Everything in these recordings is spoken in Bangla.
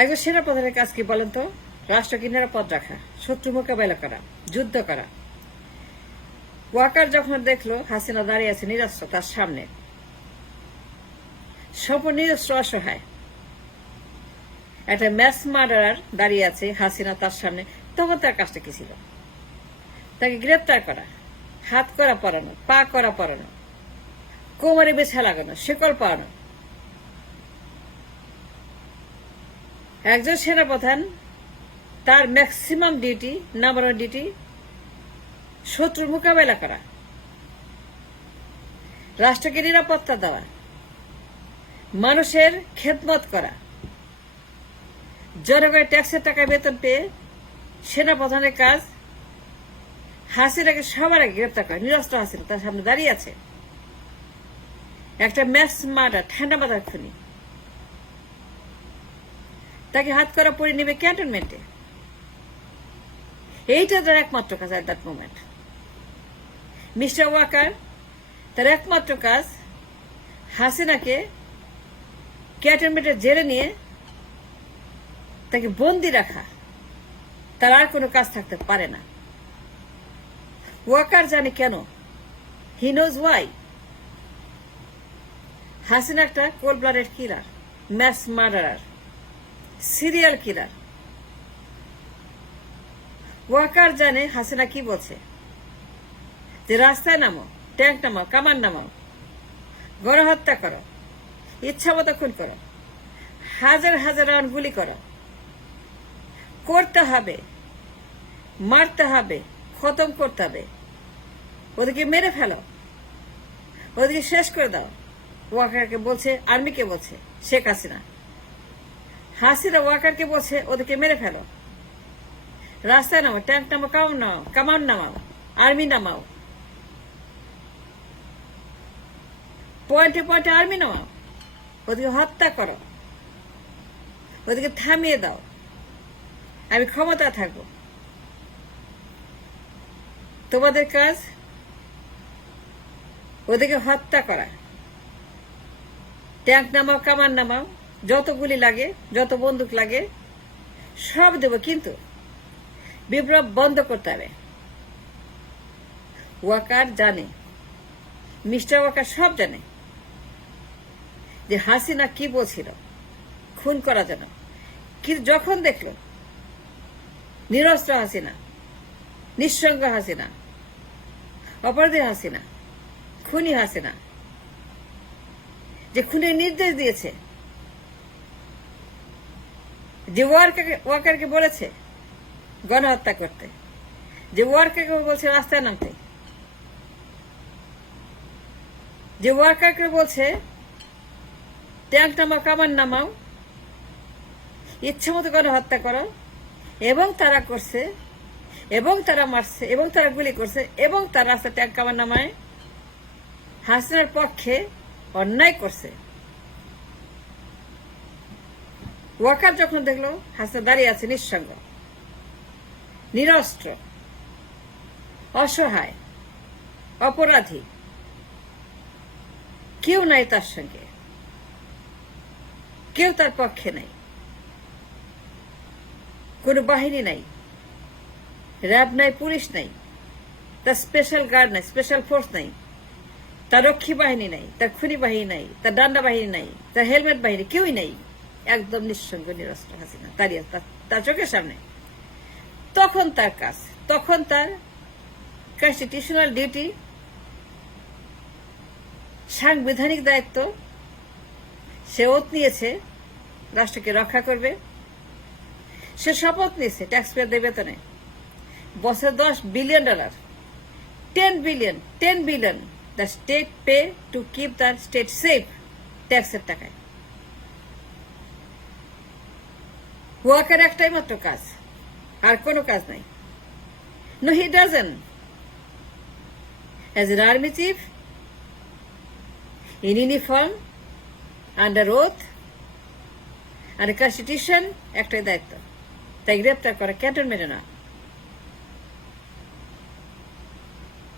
একজন সেনাপ্রধানের কাজ কি বলেন তো? রাষ্ট্রকে নিরাপদ রাখা, শত্রু মোকাবেলা করা, যুদ্ধ করা। ওয়াকার যখন দেখলো হাসিনা দাঁড়িয়ে আছে নিরস্ত্র তার সামনে, সম্পূর্ণ নিরস্ত্র অসহায়, একটা ম্যাস মার্ডারার দাঁড়িয়ে আছে হাসিনা তার সামনে, তখন তার কাজটা কি ছিল? তাকে গ্রেপ্তার করা, হাত করা পরানো, পা করা পরানো, কোমরে বেছা লাগানো, শিকল পরানো। একজন সেনাপ্রধান তার maximum duty, number one duty, শত্রুর মোকাবেলা করা, রাষ্ট্রকে নিরাপত্তা দেওয়া, মানুষের খেদমত করা। জনগণের ট্যাক্সের টাকা বেতন পেয়ে সেনাপ্রধানের কাজ হাসিনাকে সবার আগে গ্রেপ্তার করা। নিরস্ত্র হাসিনা তার সামনে দাঁড়িয়ে আছে, একটা ম্যাস মার্ডার, ঠান্ডা মাথার খুনি। তাকে হাত করা পরে নেবে ক্যান্টনমেন্টে। এইটা তার একমাত্র কাজ at that moment. Mister Walker তার একমাত্র কাজ হাসিনাকে ক্যান্টনমেন্টে জেলে নিয়ে তাকে বন্দি রাখা। তার আর কোনো কাজ থাকতে পারে না। ওয়াকার জানে কেন, হি নোজ ওয়াই। হাসিনা একটা cold blooded killer, mass murderer, serial killer. Waker জানে হাসিনা কি বলছে, যে রাস্তায় নামো, ট্যাঙ্ক নামাও, কামান নামাও, গণহত্যা করো, ইচ্ছা মতো খুন করো, হাজার হাজার রাউন্ড গুলি করো, করতে হবে, মারতে হবে, খতম করতে হবে, ওদেরকে মেরে ফেলো, ওদেরকে শেষ করে দাও। ওয়াকারকে বলছে, আর্মিকে বলছে শেখ হাসিনা। হাসিনা ওয়াকারকে বলছে ওদেরকে মেরে ফেলো, রাস্তায় নামাও, ট্যাঙ্ক নামাও, কামান নামাও, আর্মি নামাও, পয়েন্টে পয়েন্টে আর্মি নামাও, ওদেরকে হত্যা করো, ওদেরকে থামিয়ে দাও, আমি ক্ষমতা থাকবো। তোমাদের কাজ ওদেরকে হত্যা করা। ট্যাঙ্ক নামাও, কামান নামাও, যত গুলি লাগে, যত বন্দুক লাগে সব দেব, কিন্তু বিপ্লব বন্ধ করতে হবে। ওয়াকার জানে, মিস্টার ওয়াকার সব জানে যে হাসিনা কি বলছিল, খুন করা যেন। কিন্তু যখন দেখলো নিরস্ত্র হাসিনা, নিঃসঙ্গ হাসিনা, অপরাধী হাসিনা, খুনি হাসিনা, যে খুনের নির্দেশ দিয়েছে, যে ওয়াকারকে বলেছে গণহত্যা করতে, যে ওয়াকারকে বলছে রাস্তায় নামতে, যে ওয়াকারকে বলছে ট্যাঙ্ক নামাও, কামান নামাও, ইচ্ছে মতো গণহত্যা করো, এবং তারা করছে, এবং তারা মারছে, এবং তারা গুলি করছে, এবং তার রাস্তা ট্যাঙ্ক কামান নামায় হাসিনার পক্ষে অন্যায় করছে। ওয়াকার যখন দেখলো হাসিনা দাঁড়িয়ে আছে নিঃসঙ্গ, নিরস্ত্র, অসহায়, অপরাধী, কেউ নাই তার সঙ্গে, কেউ তার পক্ষে নাই, কোনো বাহিনী নাই, র্যাব নাই, পুলিশ নাই, তার স্পেশাল গার্ড নাই, স্পেশাল ফোর্স নাই, তার রক্ষী বাহিনী নাই, তার খুনি বাহিনী নাই, তার ডান্ডা বাহিনী নাই, তার হেলমেট বাহিনী, কেউই নাই। একদম নিঃসঙ্গ, নিরস্ত্র হাসিনা দাঁড়িয়ে তার চোখের সামনে। তখন তার কাজ, তখন তার কনস্টিটিউশনাল ডিউটি, সাংবিধানিক দায়িত্ব, সে ওত নিয়েছে রাষ্ট্রকে রক্ষা করবে। সে শপথ নিয়েছে ট্যাক্স পেয়ারদের বেতনে বছরে $10 billion, 10 billion the state pay to keep the state safe, ট্যাক্সের টাকায়। ওয়াকার একটাই মাত্র কাজ, আর কোনো কাজ নাই। No, he doesn't. As an army chief, in uniform, under oath, and constitution, একটাই দায়িত্ব, তাই গ্রেপ্তার করা, ক্যান্টনমেন্টে না।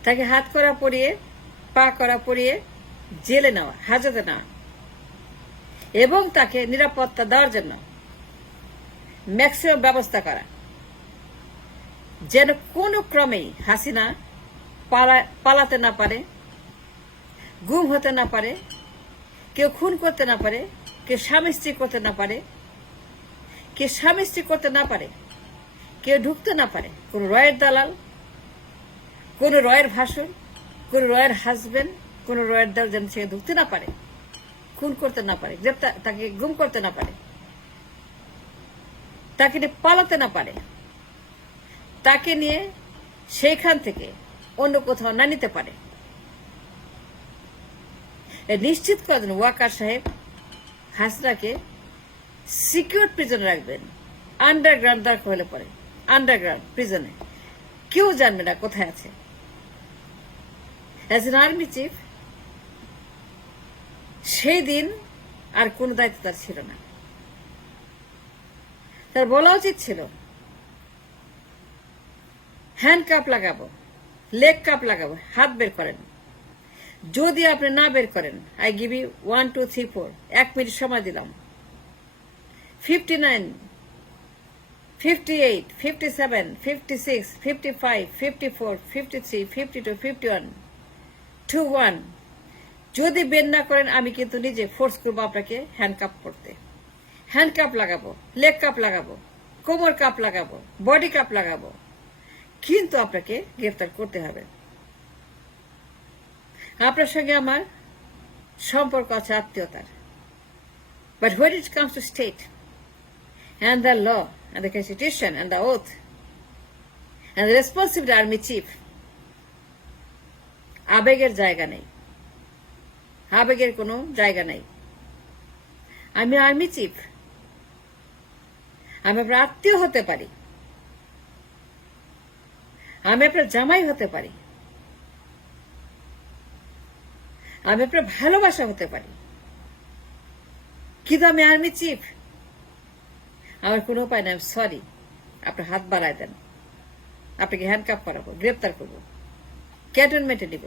তাকে হাত করা পরিয়ে, পা করা পরিয়ে জেলে নেওয়া, হাজতে নেওয়া, এবং তাকে নিরাপত্তা দেওয়ার জন্য ম্যাক্সিমাম ব্যবস্থা করা, যেন কোনো ক্রমেই হাসিনা পালাতে না পারে, গুম হতে না পারে, কেউ খুন করতে না পারে, কেউ স্বামী স্ত্রী করতে না পারে, কেউ স্বামী স্ত্রী করতে না পারে, কেউ ঢুকতে না পারে, কোন রয়ের দালাল, কোন রয়ের ভাসুর, কোন রয়ের হাজবেন্ড, কোন রয়ের দল যেন সে ঢুকতে না পারে, খুন করতে না পারে, তাকে গুম করতে না পারে, তাকে নিয়ে পালাতে না পারে, তাকে নিয়ে সেইখান থেকে অন্য কোথাও না নিতে পারে। নিশ্চিত করেন ওয়াকার সাহেব হাসনাকে সিকিউর প্রিজনে রাখবেন, আন্ডারগ্রাউন্ড দরকার হলে পরে আন্ডারগ্রাউন্ড প্রিজনে, কেউ জানবে না কোথায় আছে। অ্যাজ এন আর্মি চিফ সেই দিন আর কোনো দায়িত্ব তার ছিল না। তার বলা উচিত ছিল হ্যান্ড কাপ লাগাবো, লেগ কাপ লাগাবো, হাত বের করেন। যদি আপনি না বের করেন, আই গিভ ইউ 1 2 3 4, 1 মিনিট সময় দিলাম, 59, 58, 57, 56, 55, 54, 53, 52, 51, 21, যদি বের না করেন আমি কিন্তু নিজে ফোর্স করবো আপনাকে হ্যান্ড কাপ করতে। হ্যান্ড কাপ লাগাবো, লেগ কাপ লাগাবো, কোমর কাপ লাগাবো, বডি কাপ লাগাবো, কিন্তু আপনাকে গ্রেফতার করতে হবে। আপনার সঙ্গে আমার সম্পর্ক আছে আত্মীয়তার, but when it comes to state and the law and the constitution and the oath and the responsibility army chief, আবেগের জায়গা নেই, আবেগের কোনো জায়গা নেই। আমি আর্মি চিফ, আমি আপনার আত্মীয় হতে পারি, আমি আপনার জামাই হতে পারি, আমি আপনার ভালোবাসা হতে পারি, কিন্তু আমি আর্মি চিফ, আমার কোনো উপায় নাই। সরি, আপনার হাত বাড়ায় দেন, আপনাকে হ্যান্ডকাপ করাবো, গ্রেপ্তার করবো, ক্যান্টনমেন্টে নিব,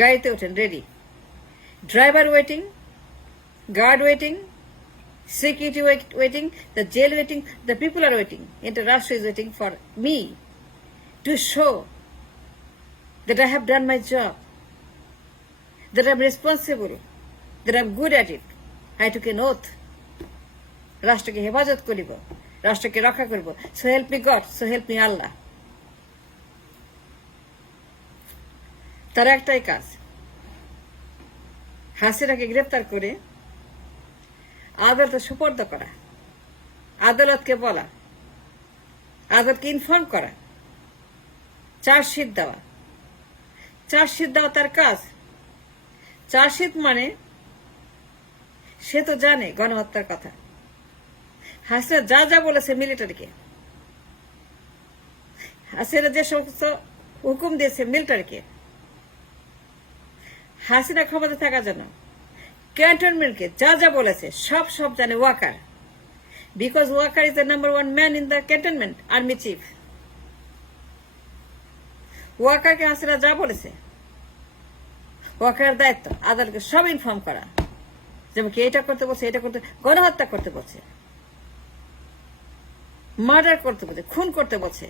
গাড়িতে ওঠেন, ready, driver waiting, guard waiting, security waiting, the jail waiting, the people are waiting, Interraष्ट्ro is waiting for me to show that I have done my job, that I'm responsible, that I'm good at it. I took an oath. রাষ্ট্রকে হেফাজত করিব, রাষ্ট্রকে রক্ষা করিব। So help me God, so help me Allah. তার একটাই কাজ, হাসিনাকে গ্রেফতার করে আদালতে সুপর্দ করা, আদালতকে বলা, আদালতকে ইনফর্ম করা, চার্জশিট দেওয়া। চার্জশিট দেওয়া তার কাজ। চার্জশিট মানে সে তো জানে গণহত্যার কথা। হাসিনা যা যা বলেছে মিলিটারিকে, হাসিনা যে সমস্ত হুকুম দিয়েছে মিলিটারিকে, হাসিনা ক্ষমতা থাকার জন্য ক্যান্টনমেন্টকে যা যা বলেছে সব জানে Waker, because Waker is the number 1 man in the cantonment, army chief. ওয়াকারকে হাসিনা যা বলেছে, ওয়াকারের দায়িত্ব আদালতকে সব ইনফর্ম করা, যেমন কি এটা করতে বলছে, এটা করতে, গণহত্যা করতে বলছে, মার্ডার করতে বলছে, খুন করতে বলছে,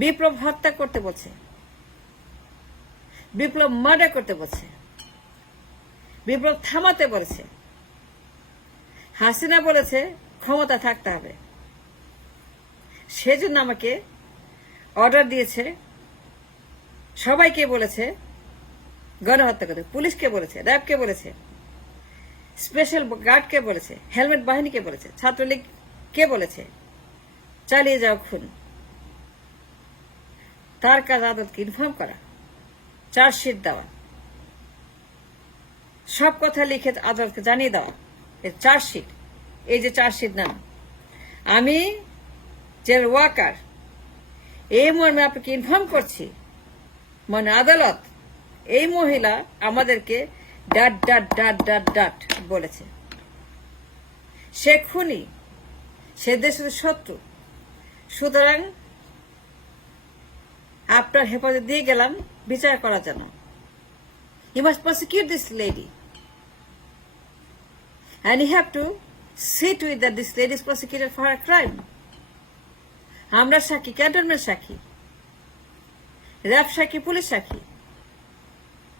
বিপ্লব হত্যা করতে বলছে, বিপ্লব মার্ডার করতে বলছে, বিপ্লব থামাতে বলেছে। হাসিনা বলেছে ক্ষমতা থাকতে হবে, সেজন্য আমাকে অর্ডার দিয়েছে, সবাইকে বলেছে গণহত্যা করতে, পুলিশকে বলেছে, র্যাবকে বলেছে, স্পেশাল গার্ডকে বলেছে, হেলমেট বাহিনীকে বলেছে, ছাত্রলীগ কে বলেছে চালিয়ে যাও খুন। তার কাজ আদালতকে ইনফর্ম করা, চার্জশিট দেওয়া, সব কথা লিখে আদালতকে জানিয়ে দেওয়া। চার্জশিট, এই যে চার্জশিট নাম, আমি জেনারেল ওয়াকার এই মর্মে আপনাকে ইনফর্ম করছি, মানে আদালত এই মহিলা আমাদেরকে ডাট ডাট ডাট ডাট ডাট বলেছে, সে খুনি, সে দেশের শত্রু, সুতরাং আপনার হেফাজত দিয়ে গেলাম বিচার করার জন্য। You must prosecute this lady and you have to sit with that this lady is prosecuted for a crime. আমরা সাক্ষী, ক্যান্টনমেন্ট সাক্ষী, র্যাব সাক্ষী, পুলিশ সাক্ষী।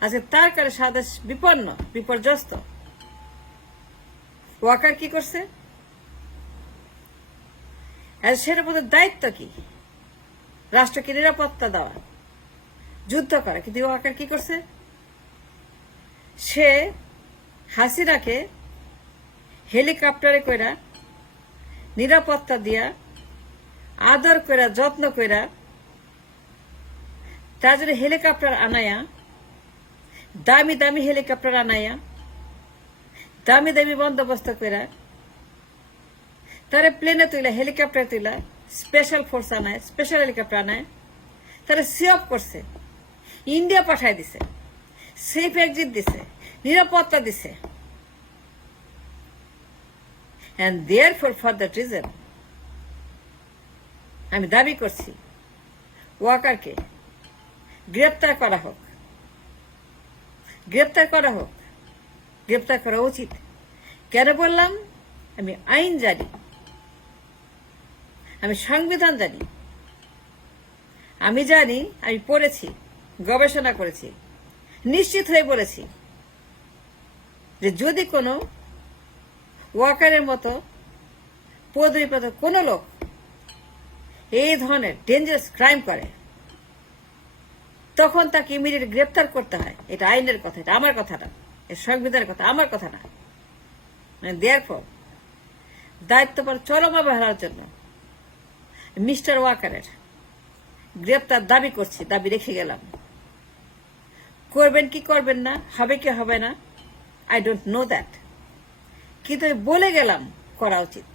আজকে তার কারণে সাদা বিপন্ন, বিপর্যস্ত। ওয়াকার কি করছে? সেটার মধ্যে দায়িত্ব কি? রাষ্ট্রকে নিরাপত্তা দেওয়া, যুদ্ধ করা। কিন্তু ওয়াকার কি করছে? সে হাসিনাকে হেলিকপ্টারে কইরা, নিরাপত্তা দিয়া, আদর কইরা, যত্ন কইরা, তার জন্য হেলিকপ্টার আনায়া, দামি দামি হেলিকপ্টার আনায়া, দামি দামি বন্দোবস্ত কইরা, তারা প্লেনে তুইলা, হেলিকপ্টারে তুইলা, স্পেশাল ফোর্স আনায়, স্পেশাল হেলিকপ্টার আনায়, তারা সিঅফ করছে, ইন্ডিয়া পাঠায় দিছে, সেফ এক্সিট দিছে, নিরাপত্তা দিছে। And therefore, for that reason, আমি দাবি করছি ওয়াকারকে গ্রেপ্তার করা হোক, গ্রেপ্তার করা হোক, গ্রেপ্তার করা উচিত। কেন বললাম? আমি আইন জানি, আমি সংবিধান জানি, আমি জানি, আমি পড়েছি, গবেষণা করেছি, নিশ্চিত হয়ে বলেছি যে যদি কোনো ওয়াকারের মতো পদবিপদ কোনো লোক এই ধরনের ডেঞ্জারাস ক্রাইম করে, তখন তাকে ইমিডিয়েট গ্রেপ্তার করতে হয়। এটা আইনের কথা, এটা আমার কথা না, এটা সংবিধানের কথা, আমার কথা না। দেয়ারফর দায়িত্বপালন চরম অবহেলার জন্য মিস্টার ওয়াকারের গ্রেপ্তার দাবি করছি, দাবি রেখে গেলাম। করবেন কি করবেন না, হবে কি হবে না, আই ডোন্ট নো দ্যাট, কিন্তু বলে গেলাম করা উচিত।